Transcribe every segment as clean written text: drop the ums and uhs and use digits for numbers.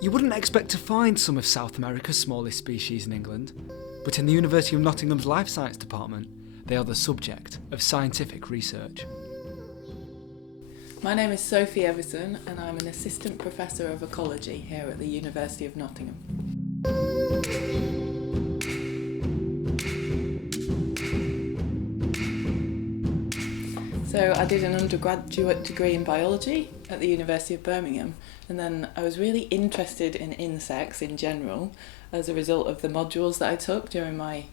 You wouldn't expect to find some of South America's smallest species in England, but in the University of Nottingham's Life Science Department, they are the subject of scientific research. My name is Sophie Evison and I'm an Assistant Professor of Ecology here at the University of Nottingham. So I did an undergraduate degree in biology at the University of Birmingham, and then I was really interested in insects in general as a result of the modules that I took during my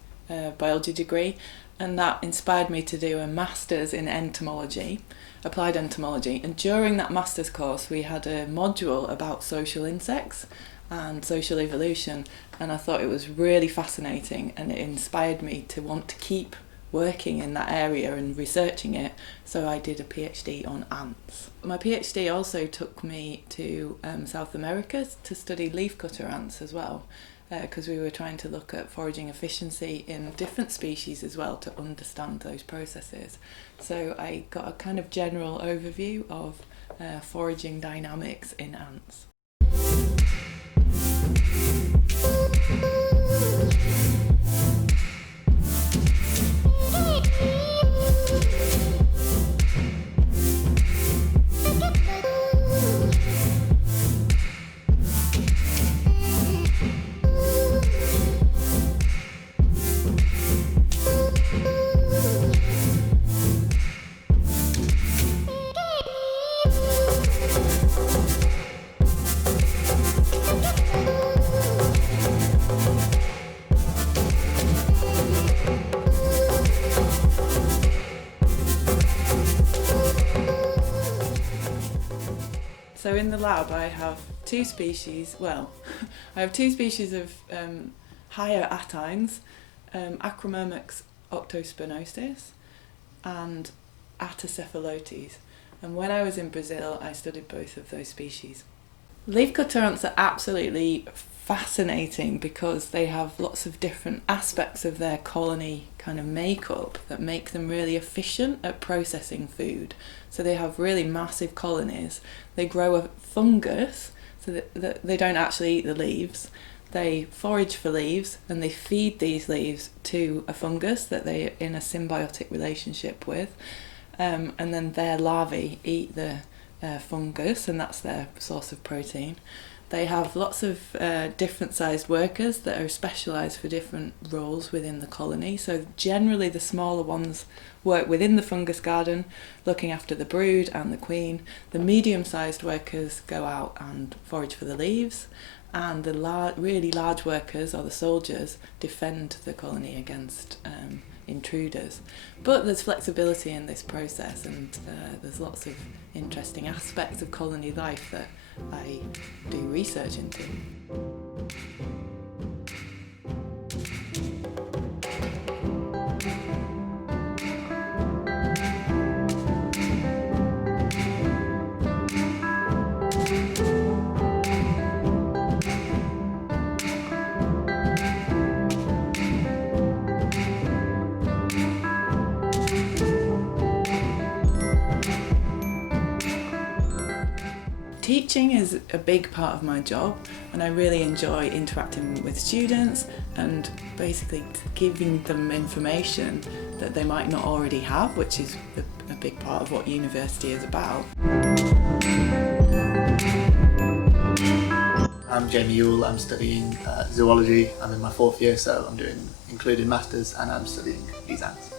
biology degree, and that inspired me to do a master's in entomology, applied entomology. And during that master's course we had a module about social insects and social evolution, and I thought it was really fascinating, and it inspired me to want to keep working in that area and researching it, so I did a PhD on ants. My PhD also took me to South America to study leafcutter ants as well, because we were trying to look at foraging efficiency in different species as well to understand those processes. So I got a kind of general overview of foraging dynamics in ants. So in the lab I have two species, I have two species of higher attines, Acromyrmex octospinosis and Attocephalotes. And when I was in Brazil I studied both of those species. Leafcutter ants are absolutely fascinating because they have lots of different aspects of their colony kind of makeup that make them really efficient at processing food. So they have really massive colonies. They grow a fungus so that they don't actually eat the leaves. They forage for leaves and they feed these leaves to a fungus that they're in a symbiotic relationship with, and then their larvae eat the fungus, and that's their source of protein. They have lots of different sized workers that are specialised for different roles within the colony. So generally the smaller ones work within the fungus garden, looking after the brood and the queen. The medium-sized workers go out and forage for the leaves, and the really large workers, or the soldiers, defend the colony against intruders. But there's flexibility in this process, and there's lots of interesting aspects of colony life that I do research into. Teaching is a big part of my job, and I really enjoy interacting with students and basically giving them information that they might not already have, which is a big part of what university is about. I'm Jamie Yule, I'm studying zoology. I'm in my fourth year, so I'm doing including masters, and I'm studying these ants.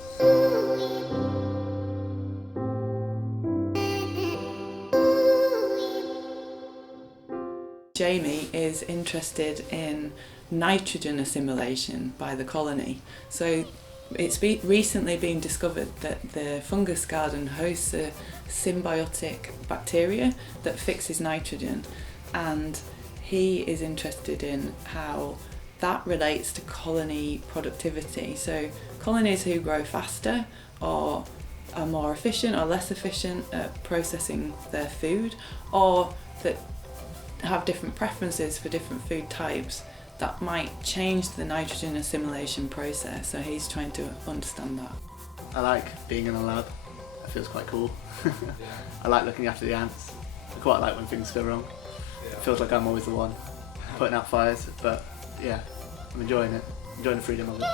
Jamie is interested in nitrogen assimilation by the colony. So it's recently been discovered that the fungus garden hosts a symbiotic bacteria that fixes nitrogen, and he is interested in how that relates to colony productivity. So colonies who grow faster or are more efficient or less efficient at processing their food, or that have different preferences for different food types, that might change the nitrogen assimilation process. So he's trying to understand that. I like being in a lab, it feels quite cool. I like looking after the ants. I quite like when things go wrong. It feels like I'm always the one putting out fires, but yeah, I'm enjoying it, enjoying the freedom of it.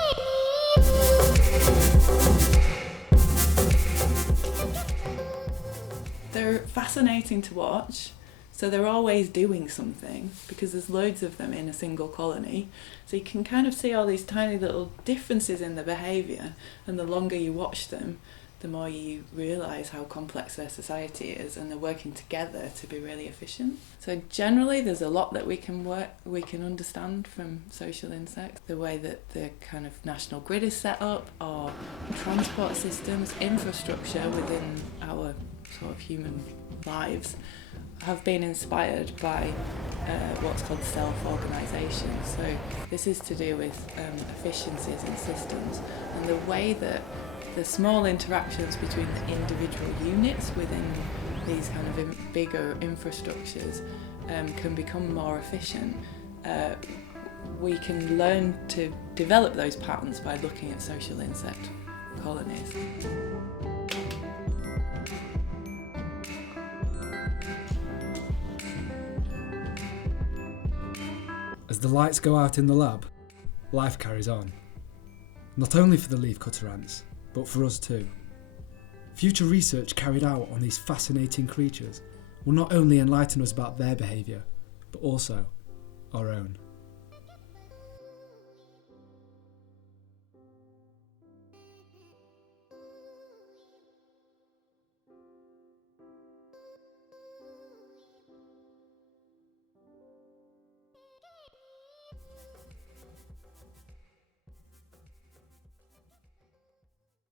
They're fascinating to watch, so they're always doing something because there's loads of them in a single colony. So you can kind of see all these tiny little differences in their behaviour, and the longer you watch them, the more you realise how complex their society is, and they're working together to be really efficient. So generally there's a lot that we can understand from social insects. The way that the kind of national grid is set up, or transport systems, infrastructure within our sort of human lives have been inspired by what's called self-organisation. So this is to do with efficiencies in systems, and the way that the small interactions between the individual units within these kind of bigger infrastructures can become more efficient. We can learn to develop those patterns by looking at social insect colonies. As the lights go out in the lab, life carries on. Not only for the leafcutter ants, but for us too. Future research carried out on these fascinating creatures will not only enlighten us about their behaviour, but also our own.